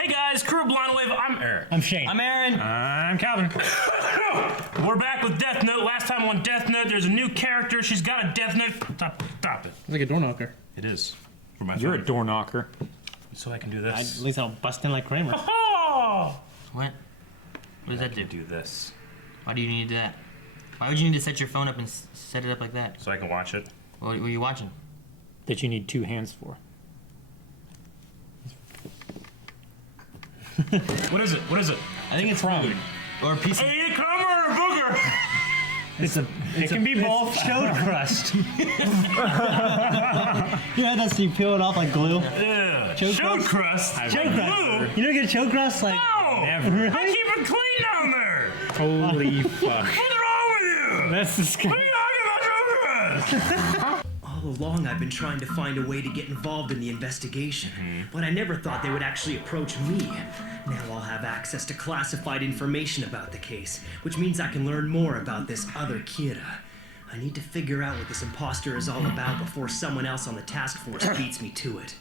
Hey guys, crew of Blind Wave, I'm Eric. I'm Shane. I'm Aaron. I'm Calvin. We're back with Death Note. Last time on Death Note, there's a new character. She's got a Death Note. Stop it. It's like a door knocker. It is. For my You're phone. a door knocker. So I can do this. At least I'll bust in like Kramer. Oh! What? What does that do? Do this. Why do you need to do that? Why would you need to set your phone up and set it up like that? So I can watch it. What were you watching? That you need two hands for. What is it? What is it? I think it's food. Or a piece of... Are you a cum or a booger? It can be both. Chode crust. Yeah, that's you peel it off like glue. Yeah. Chode crust. Chode crust. Glue? You don't get chode crust like. No! Never. I keep it clean down there! Holy fuck. What's wrong with you? That's disgusting. What are you talking about chode crust? All along, I've been trying to find a way to get involved in the investigation, but I never thought they would actually approach me. Now I'll have access to classified information about the case, which means I can learn more about this other Kira. I need to figure out what this imposter is all about before someone else on the task force beats me to it.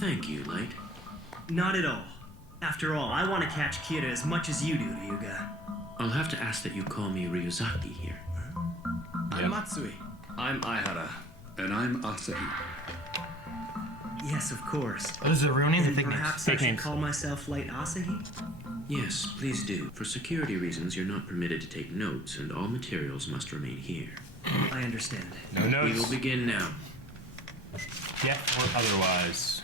Thank you, Light. Not at all. After all, I want to catch Kira as much as you do, Ryuga. I'll have to ask that you call me Ryuzaki here. I'm Matsui. I'm Aihara. And I'm Asahi. Yes, of course. Those are real names or And fake names? perhaps I Fake should names. call myself Light Asahi? Yes, please do. For security reasons, you're not permitted to take notes, and all materials must remain here. I understand. No We notes. will begin now. Death or otherwise.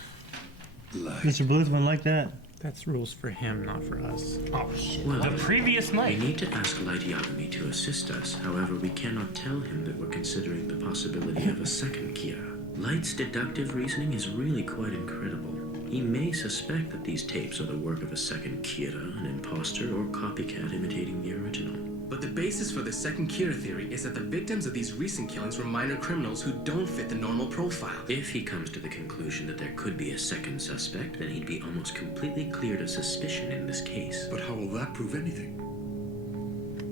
Light. Mr. Bluth wouldn't like that. That's rules for him, not for us. Oh shit. Well, The previous we night. need to ask Light Yagami to assist us. However, we cannot tell him that we're considering the possibility of a second Kira. Light's deductive reasoning is really quite incredible. He may suspect that these tapes are the work of a second Kira, an imposter, or copycat imitating the original. But the basis for the second Kira theory is that the victims of these recent killings were minor criminals who don't fit the normal profile. If he comes to the conclusion that there could be a second suspect, then he'd be almost completely cleared of suspicion in this case. But how will that prove anything?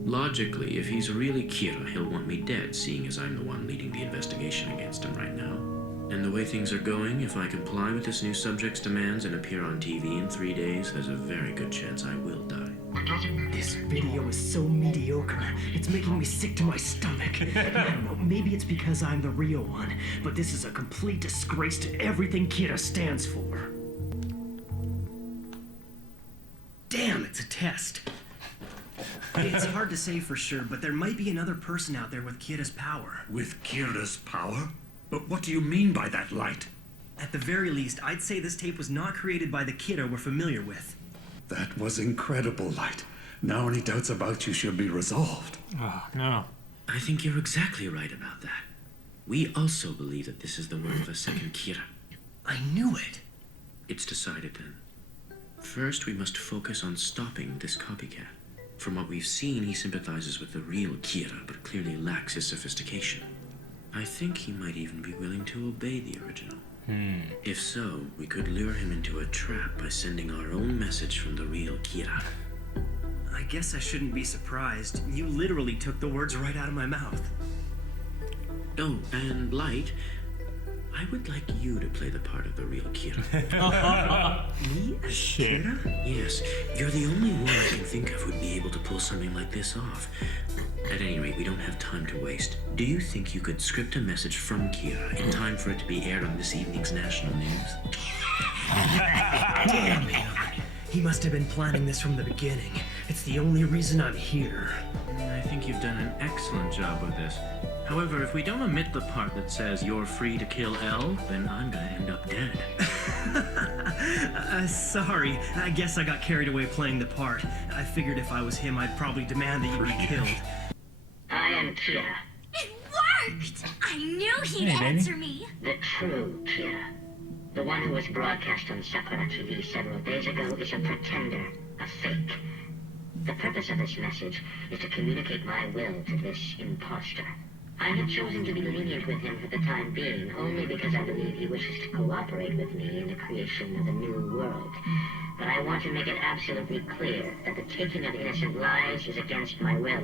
Logically, if he's really Kira, he'll want me dead, seeing as I'm the one leading the investigation against him right now. And the way things are going, if I comply with this new subject's demands and appear on TV in 3 days, there's a very good chance I will die. This video is so mediocre, it's making me sick to my stomach. No, maybe it's because I'm the real one, but this is a complete disgrace to everything Kira stands for. Damn, it's a test. It's hard to say for sure, but there might be another person out there with Kira's power. With Kira's power? But what do you mean by that, Light? At the very least, I'd say this tape was not created by the Kira we're familiar with. That was incredible, Light. Now any doubts about you should be resolved. Oh, no. I think you're exactly right about that. We also believe that this is the work of a second Kira. I knew it. It's decided then. First, we must focus on stopping this copycat. From what we've seen, he sympathizes with the real Kira, but clearly lacks his sophistication. I think he might even be willing to obey the original. If so, we could lure him into a trap by sending our own message from the real Kira. I guess I shouldn't be surprised. You literally took the words right out of my mouth. Oh, and Light, I would like you to play the part of the real Kira. Me as Shit. Kira? Yes, you're the only one I can think of who'd be able to pull something like this off. At any rate, we don't have time to waste. Do you think you could script a message from Kira in time for it to be aired on this evening's national news? Damn him. He must have been planning this from the beginning. It's the only reason I'm here. I think you've done an excellent job with this. However, if we don't omit the part that says you're free to kill L, then I'm gonna end up dead. Sorry. I guess I got carried away playing the part. I figured if I was him, I'd probably demand that you be killed. I am Kira, It worked! I knew he'd Hey, baby. answer me. the true Kira. The one who was broadcast on Sakura TV several days ago is a pretender, a fake. The purpose of this message is to communicate my will to this imposter. I have chosen to be lenient with him for the time being, only because I believe he wishes to cooperate with me in the creation of a new world. But I want to make it absolutely clear that the taking of innocent lives is against my will.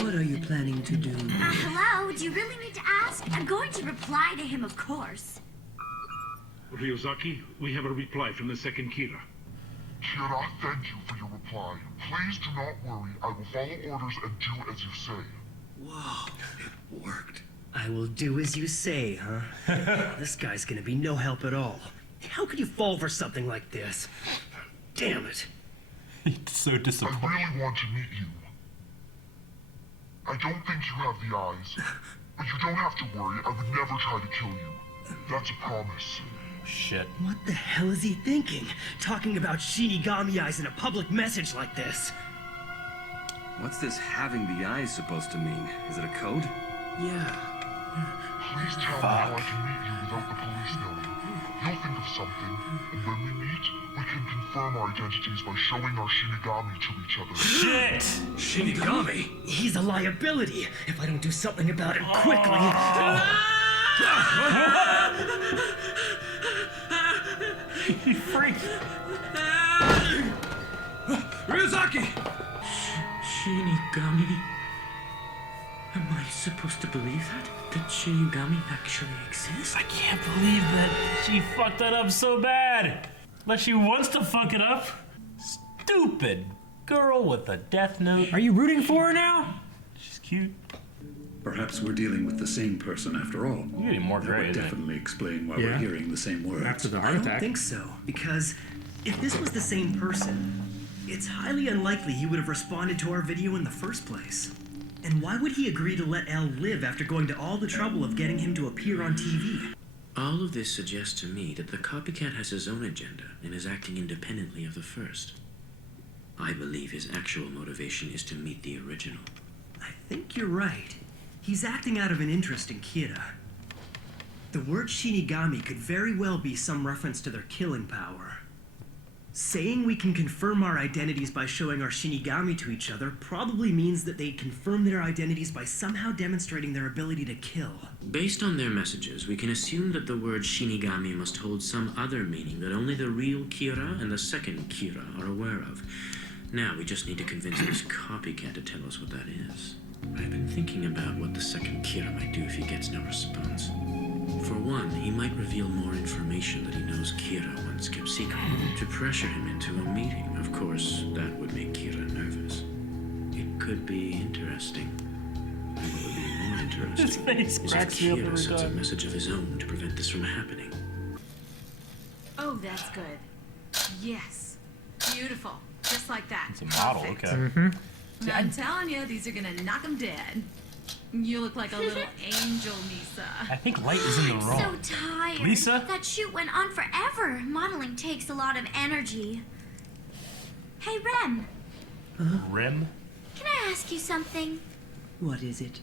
What are you planning to do? Hello? Do you really need to ask? I'm going to reply to him, of course. Ryozaki, we have a reply from the second Kira. Kira, thank you for your reply. Please do not worry. I will follow orders and do as you say. Whoa, it worked. I will do as you say, huh? This guy's gonna be no help at all. How could you fall for something like this? Damn it. He's so disappointed. I really want to meet you. I don't think you have the eyes, but you don't have to worry. I would never try to kill you. That's a promise. Shit. What the hell is he thinking? Talking about Shinigami eyes in a public message like this? What's this having the eyes supposed to mean? Is it a code? Yeah. Please tell me how I can meet you without the police knowing. You'll think of something, and when we meet, we can confirm our identities by showing our Shinigami to each other. Shit! Shinigami? He's a liability if I don't do something about it quickly. He freaked. Ryozaki! Shinigami? Am I supposed to believe that? That Shinigami actually exists? I can't believe that she fucked that up so bad. Like she wants to fuck it up. Stupid girl with a death note. Are you rooting for her now? She's cute. Perhaps we're dealing with the same person after all. You're getting more That gray, would isn't it? definitely explain why Yeah. we're hearing the same words. After the I heart don't attack. think so, because if this was the same person, it's highly unlikely he would have responded to our video in the first place. And why would he agree to let L live after going to all the trouble of getting him to appear on TV? All of this suggests to me that the copycat has his own agenda and is acting independently of the first. I believe his actual motivation is to meet the original. I think you're right. He's acting out of an interest in Kira. The word Shinigami could very well be some reference to their killing power. Saying we can confirm our identities by showing our Shinigami to each other probably means that they'd confirm their identities by somehow demonstrating their ability to kill. Based on their messages, we can assume that the word Shinigami must hold some other meaning that only the real Kira and the second Kira are aware of. Now we just need to convince this copycat to tell us what that is. I've been thinking about what the second Kira might do if he gets no response. For one, he might reveal more information that he knows Kira once kept secret to pressure him into a meeting. Of course, that would make Kira nervous. It could be interesting. And what would be more interesting His face is if cracks me up Kira every sends a time. message of his own to prevent this from happening. Oh, that's good. Yes. Beautiful. Just like that. It's a model, Perfect. okay. I'm telling you, these are gonna knock him dead. You look like a little angel, Misa. I think Light is in the I'm wrong. so tired. Lisa? That shoot went on forever. Modeling takes a lot of energy. Hey, Rem. Rem? Can I ask you something? What is it?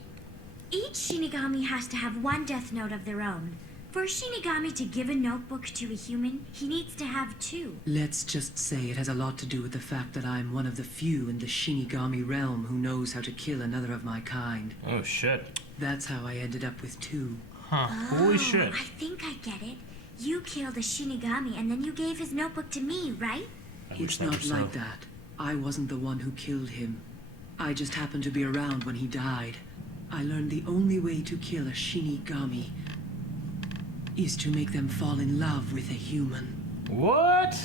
Each Shinigami has to have one death note of their own. For a Shinigami to give a notebook to a human, he needs to have two. Let's just say it has a lot to do with the fact that I'm one of the few in the Shinigami realm who knows how to kill another of my kind. Oh, shit. That's how I ended up with two. Huh. Holy shit. I think I get it. You killed a Shinigami and then you gave his notebook to me, right? It's not like that. I wasn't the one who killed him. I just happened to be around when he died. I learned the only way to kill a Shinigami is to make them fall in love with a human. What?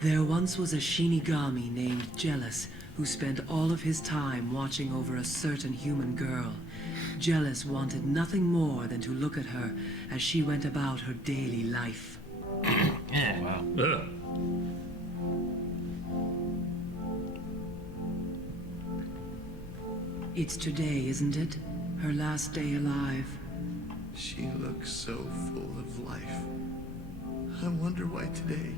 There once was a Shinigami named Jealous who spent all of his time watching over a certain human girl. Jealous wanted nothing more than to look at her as she went about her daily life. Yeah. Wow. Ugh. It's today, isn't it? Her last day alive. She looks so full of life. I wonder why today.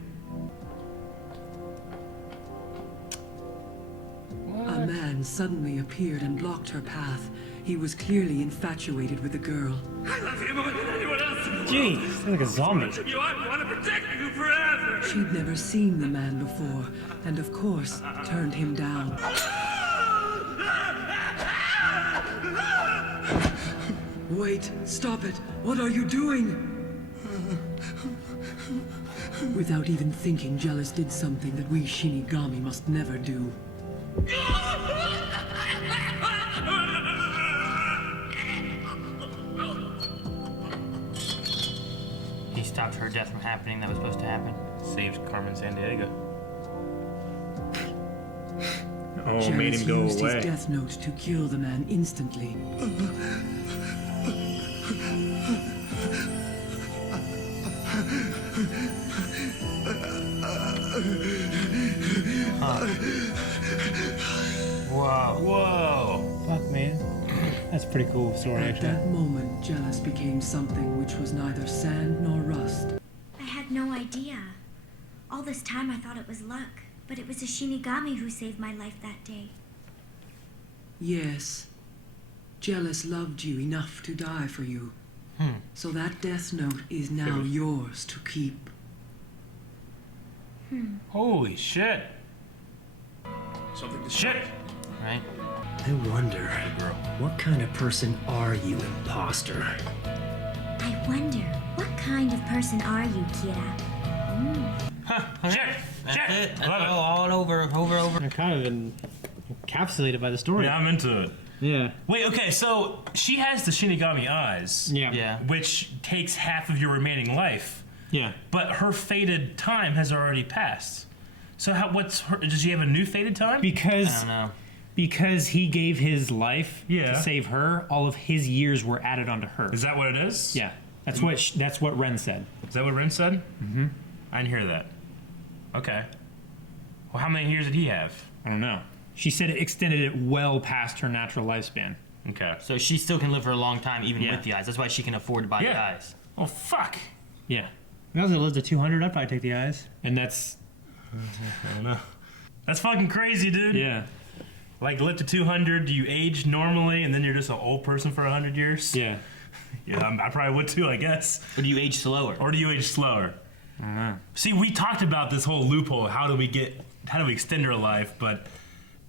A man suddenly appeared and blocked her path. He was clearly infatuated with the girl. I love you more than anyone else. Jeez, he's like a zombie. You, I want to protect you forever. She'd never seen the man before, and of course, turned him down. Wait, stop it! What are you doing? Without even thinking, Jealous did something that we Shinigami must never do. He stopped her death from happening that was supposed to happen. Saved Carmen Sandiego. Oh, made him go used away. his death note to kill the man instantly. Whoa. Whoa. Fuck, man. That's a pretty cool story, At actually. that moment, Jealous became something which was neither sand nor rust. I had no idea. All this time I thought it was luck, but it was a Shinigami who saved my life that day. Yes. Jealous loved you enough to die for you. So that death note is now yours to keep. Holy shit. Something to Shit. Right? I wonder, what kind of person are you, imposter? I wonder, what kind of person are you, Kira? Shit. That's it. That's Love it. all over. They're kind of encapsulated by the story. Yeah, I'm into it. Yeah. Wait, okay, so she has the Shinigami eyes. Yeah. Yeah. Which takes half of your remaining life. Yeah. But her fated time has already passed. So what's her? Does she have a new fated time? I Because don't know. because he gave his life Yeah. to save her, all of his years were added onto her. Is that what it is? Yeah. That's what Ren said. Is that what Ren said? Mm-hmm. I didn't hear that. Okay. Well, how many years did he have? I don't know. She said it extended it well past her natural lifespan. Okay. So she still can live for a long time even Yeah. with the eyes. That's why she can afford to buy the Yeah. eyes. Oh, fuck. Yeah. If I was gonna live to 200, I'd probably take the eyes. And that's I don't know. That's fucking crazy, dude. yeah. Like, live to 200, do you age normally, and then you're just an old person for 100 years? Yeah. Yeah, I probably would too, I guess. Or do you age slower? Or do you age slower? I don't know. See, we talked about this whole loophole. How do we extend our life? But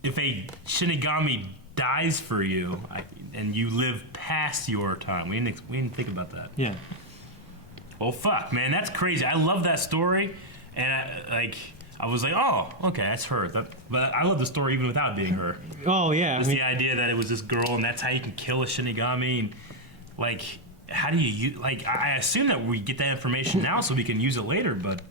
if a Shinigami dies for you and you live past your time, we didn't think about that. Yeah. Oh fuck, man, that's crazy. I love that story, and I was like, oh, okay, that's her. But I love the story even without being her. Oh yeah, Just the idea that it was this girl, and that's how you can kill a Shinigami. And, like, how do you use? Like, I assume that we get that information now so we can use it later. But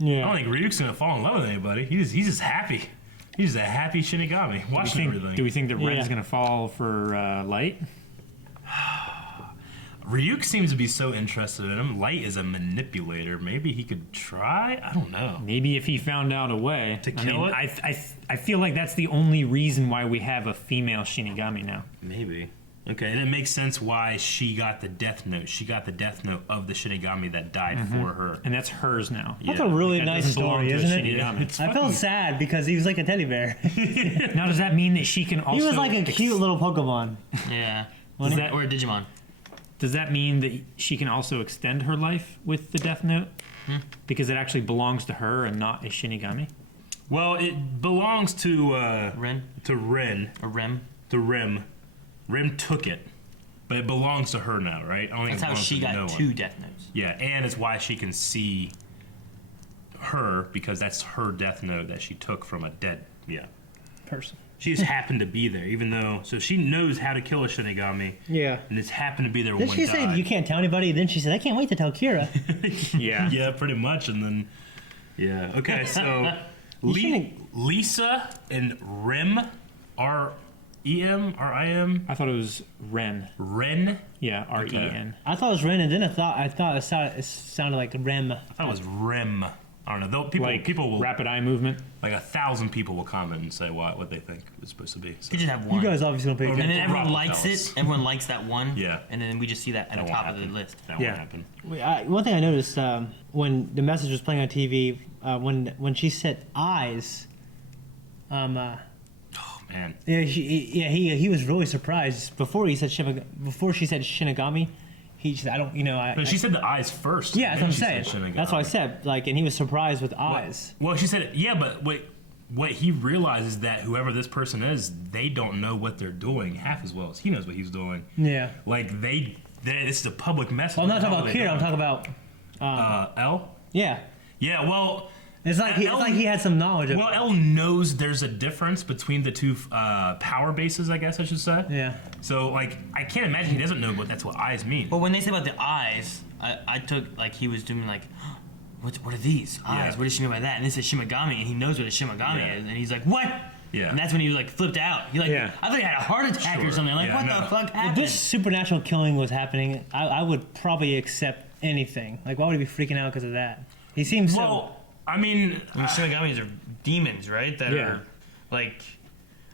I don't think Ryuk's gonna fall in love with anybody. He's just happy. He's a happy Shinigami watching everything. Do we think that Ren's gonna fall for Light? Ryuk seems to be so interested in him. Light is a manipulator. Maybe he could try. I don't know. Maybe if he found out a way to kill it. I feel like that's the only reason why we have a female Shinigami now. Maybe. Okay, and it makes sense why she got the death note. She got the death note of the Shinigami that died for her. And that's hers now. That's a really That nice doesn't belong story, to a isn't it? Shinigami. I felt sad because he was like a teddy bear. Now, does that mean that she can also... He was like a cute little Pokemon. Yeah. Does that, or a Digimon. Does that mean that she can also extend her life with the Death Note? Because it actually belongs to her and not a Shinigami? Well, it belongs to Ren. To Ren. Or Rem. To Rem. Rem took it, but it belongs to her now, right? I don't think That's it how belongs she to got no two one. death notes. Yeah, and it's why she can see her, because that's her death note that she took from a dead person. She just happened to be there, even though... So she knows how to kill a Shinigami. Yeah. And it's happened to be there when Didn't she one say died. you can't tell anybody? Then she said, I can't wait to tell Kira. Yeah. Yeah, pretty much, and then... Yeah, okay, so... Lisa and Rem, R-E-M, R-I-M? I thought it was Ren. Ren? Yeah, R-E-N. I thought it was Ren, and then I thought it sounded like Rem. I thought it was Rem. I don't know. People will... Rapid eye movement? Like 1,000 people will comment and say what they think it's supposed to be. So. You just have one. You guys obviously don't pay attention. And then everyone Rob likes tells. it. Everyone likes that one. Yeah. And then we just see that at That the won't top of the happen. list. That won't happen. One thing I noticed when the message was playing on TV, when she said eyes, Oh, man. yeah, he was really surprised before she said Shinigami. He said, I don't, But she said the eyes first. Yeah, that's what I'm then she saying. said Shinigami. That's what I said. Like, and he was surprised with eyes. Well, she said, yeah, but what he realizes that whoever this person is, they don't know what they're doing half as well as he knows what he's doing. Yeah. Like, this is a public message. Well, I'm not talking How about they Kira. know? I'm talking about L? Yeah. Yeah, well, It's like he had some knowledge of Well, L knows there's a difference between the two power bases, I guess I should say. Yeah. So, like, I can't imagine he doesn't know that's what eyes mean. Well, when they say about the eyes, I took, like, he was doing, like, what are these eyes? Yeah. What does she mean by that? And they said Shimigami, and he knows what a Shimigami is. And he's like, what? Yeah. And that's when he, like, flipped out. He, like, Yeah. I thought he had a heart attack or something. Like, Yeah, what no. the fuck If happened? this supernatural killing was happening, I would probably accept anything. Like, why would he be freaking out because of that? He seems Well, I mean, Shimigamis are demons, right? That Yeah. are, like...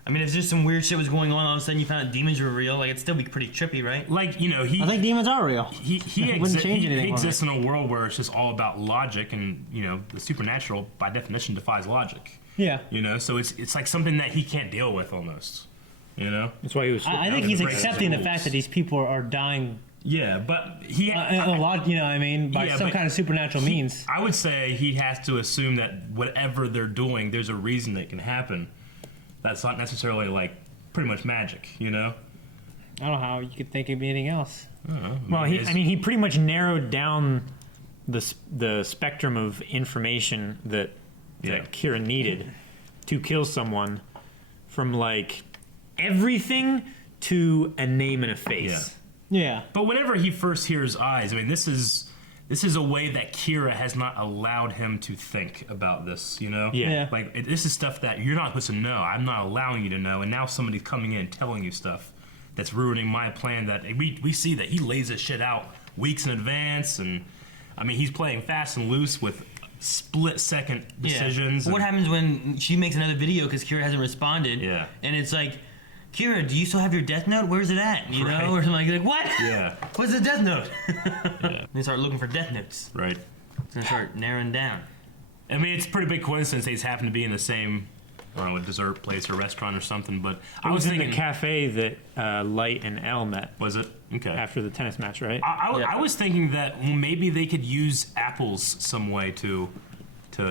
I mean, if just some weird shit was going on, all of a sudden you found out demons were real, like, it'd still be pretty trippy, right? Like, you know, I think demons are real. He Wouldn't change anything he for exists in a world where it's just all about logic, and you know, the supernatural by definition defies logic. Yeah. You know, so it's like something that he can't deal with almost. You know, that's why he was. I think he's accepting the fact that these people are dying. Yeah, but he a lot. You know, what I mean, by some but kind of supernatural means. I would say he has to assume that whatever they're doing, there's a reason that can happen. That's not necessarily like pretty much magic. You know. I don't know how you could think of anything else. Well, he pretty much narrowed down the spectrum of information that Kira needed to kill someone, from like everything to a name and a face. Yeah. But whenever he first hears eyes, I mean, this is a way that Kira has not allowed him to think about this, you know? Yeah. Like, this is stuff that you're not supposed to know. I'm not allowing you to know. And now somebody's coming in and telling you stuff that's ruining my plan. That we see that he lays this shit out weeks in advance. And, I mean, he's playing fast and loose with split-second decisions. Yeah. What happens when she makes another video because Kira hasn't responded? Yeah. And it's like, Kira, do you still have your death note? Where's it at? You Right. know? Or something like what? Yeah. What's the death note? They start looking for death notes. Right. It's going to start narrowing down. I mean, it's a pretty big coincidence they happen to be in the same, I don't know, a dessert place or restaurant or something, but I was thinking the cafe that Light and Elle met. Was it? Okay. After the tennis match, right? I was thinking that maybe they could use apples some way to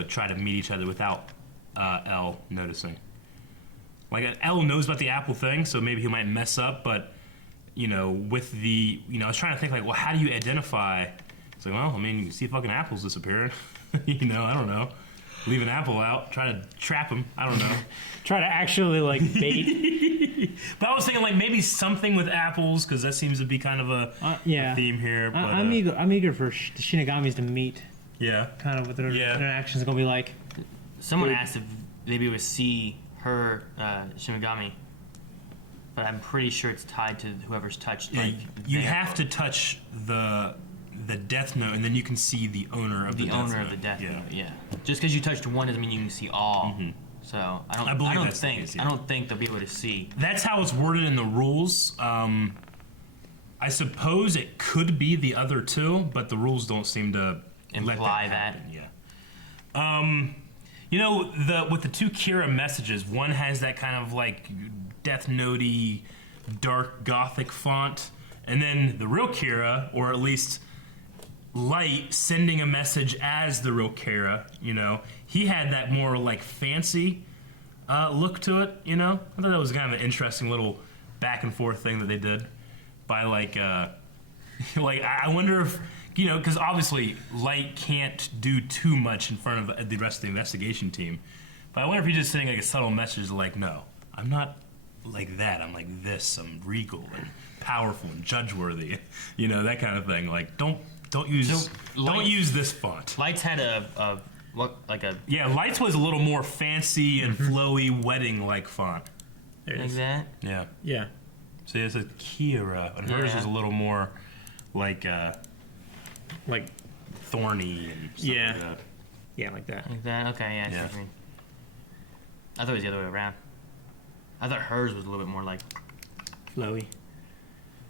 try to meet each other without Elle noticing. Like, Elle knows about the apple thing, so maybe he might mess up, but, you know, with the, you know, I was trying to think, like, well, how do you identify? It's like, well, I mean, you can see fucking apples disappearing. You know, I don't know. Leave an apple out, try to trap him. I don't know. Try to actually, like, bait. But I was thinking, like, maybe something with apples, because that seems to be kind of a theme here. But, I'm eager for the Shinigamis to meet. Yeah. Kind of what their interactions are going to be like. Someone asked if they'd be able to see her Shimigami, but I'm pretty sure it's tied to whoever's touched. Yeah, Like, you have to touch the death note, and then you can see the owner of the death note. of the death note. Yeah. Just because you touched one doesn't mean you can see all. So I don't think they'll be able to see. That's how it's worded in the rules. I suppose it could be the other two, but the rules don't seem to Imply let that happen. Yeah. You know, with the two Kira messages, one has that kind of like Death Note-y, dark gothic font, and then the real Kira, or at least Light, sending a message as the real Kira, you know, he had that more like fancy look to it, you know? I thought that was kind of an interesting little back and forth thing that they did by like, like, I wonder if, you know, because obviously Light can't do too much in front of the rest of the investigation team. But I wonder if he's just sending like a subtle message like, no, I'm not like that. I'm like this. I'm regal and powerful and judge-worthy. You know, that kind of thing. Like, don't use this font. Lights had Yeah, Lights was a little more fancy and flowy wedding-like font. Like that? Yeah. Yeah. So it's a Kira, and hers Yeah. was a little more like thorny and stuff like that. Yeah, like that. Like that? Okay, yeah. I see what you mean. I thought it was the other way around. I thought hers was a little bit more like flowy.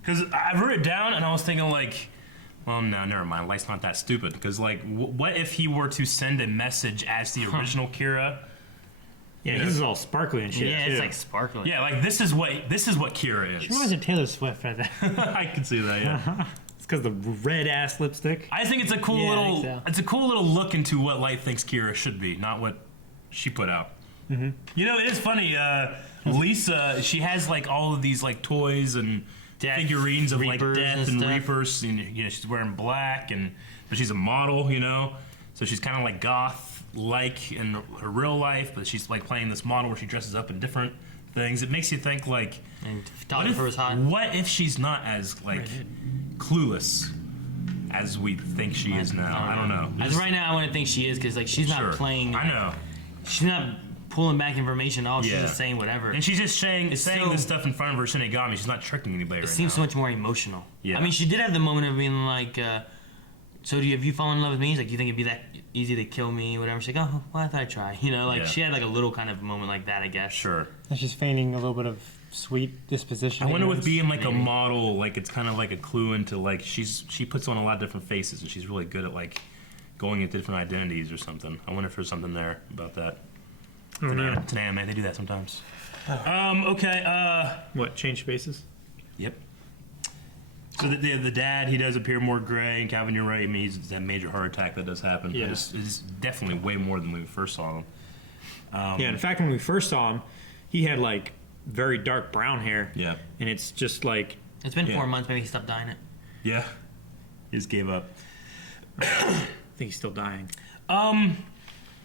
Because I wrote it down and I was thinking like, well, no, never mind. Light's not that stupid. Because like, what if he were to send a message as the original Kira? Yeah, this is all sparkly and shit. Yeah, too. it's like sparkling. Yeah, like this is what Kira is. She reminds me of Taylor Swift right there. I can see that. Yeah. It's because the red ass lipstick. I think it's a cool Yeah, I little. think so. It's a cool little look into what Light thinks Kira should be, not what she put out. Mm-hmm. You know, it is funny. Lisa, she has like all of these like toys and figurines of like Reapers death and and stuff. reapers. And, you know, she's wearing black, but she's a model. You know, so she's kind of like goth. like in her real life, but she's like playing this model where she dresses up in different things. It makes you think like, what if she's not as like clueless as we think she is now? I don't know. As right now, I want to think she is because like she's not playing. I know. She's not pulling back information. She's just saying whatever. And she's just saying this stuff in front of her Shinigami. She's not tricking anybody. It seems so much more emotional. Yeah. I mean, she did have the moment of being like, "So have you fallen in love with me?" He's like, "Do you think it'd be that easy to kill me?" Whatever. She's like, "Oh, well, I thought I'd try." You know, like she had like a little kind of moment like that, I guess. Sure. And she's feigning a little bit of sweet disposition. I wonder with being like a model, like it's kind of like a clue into like she puts on a lot of different faces and she's really good at like going into different identities or something. I wonder if there's something there about that. It's an anime. They do that sometimes. Okay. What? Change faces? Yep. So the dad, he does appear more gray. And Calvin, you're right. I mean, he's that major heart attack that does happen. Yeah. It's definitely way more than when we first saw him. Yeah. In fact, when we first saw him, he had like very dark brown hair. Yeah. And it's just like it's been 4 months. Maybe he stopped dyeing it. Yeah. He just gave up. I think he's still dying.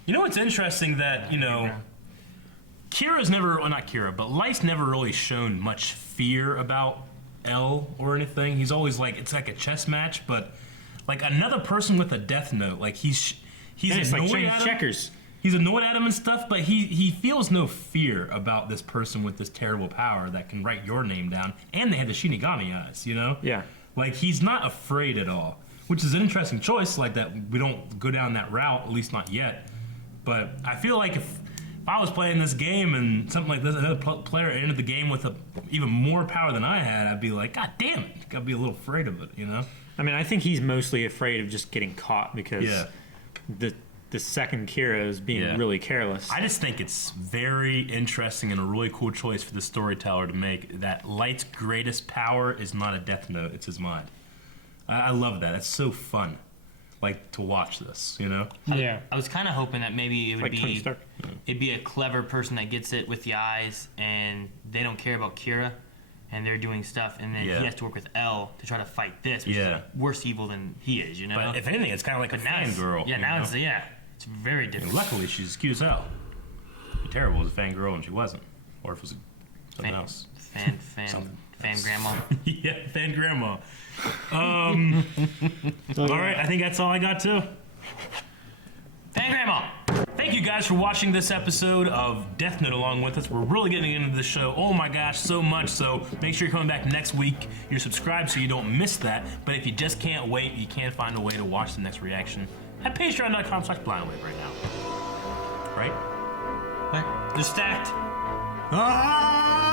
You know what's interesting that, you know, Kira's never, well, not Kira, but Light's never really shown much fear about L or anything. He's always like, it's like a chess match, but like another person with a death note, like he's it's annoyed like at him. checkers. He's annoyed at him and stuff, but he feels no fear about this person with this terrible power that can write your name down, and they have the Shinigami eyes, you know? Yeah. Like, he's not afraid at all, which is an interesting choice, like that we don't go down that route, at least not yet. But I feel like if I was playing this game and something like this, another player entered the game with even more power than I had, I'd be like, God damn it, I'd be a little afraid of it, you know? I mean, I think he's mostly afraid of just getting caught because the second Kira is being really careless. I just think it's very interesting and a really cool choice for the storyteller to make that Light's greatest power is not a death note, it's his mind. I love that. It's so fun. Like to watch this, you know? I was kind of hoping that maybe it would Like Tony be Stark. it'd be a clever person that gets it with the eyes, and they don't care about Kira, and they're doing stuff, and then he has to work with L to try to fight this, which is a worse evil than he is, you know? But if anything, it's kind of like a fangirl. Yeah, now it's very different. And luckily, she's as cute as hell. It'd be terrible as a fangirl and she wasn't, or if it was something else. Fan grandma. Yeah, fan grandma. All right, I think that's all I got too. Fan grandma. Thank you guys for watching this episode of Death Note along with us. We're really getting into the show. Oh my gosh, so much. So make sure you're coming back next week. You're subscribed so you don't miss that. But if you just can't wait, you can find a way to watch the next reaction at patreon.com/blindwave right now. Right? What? They're stacked. Ah!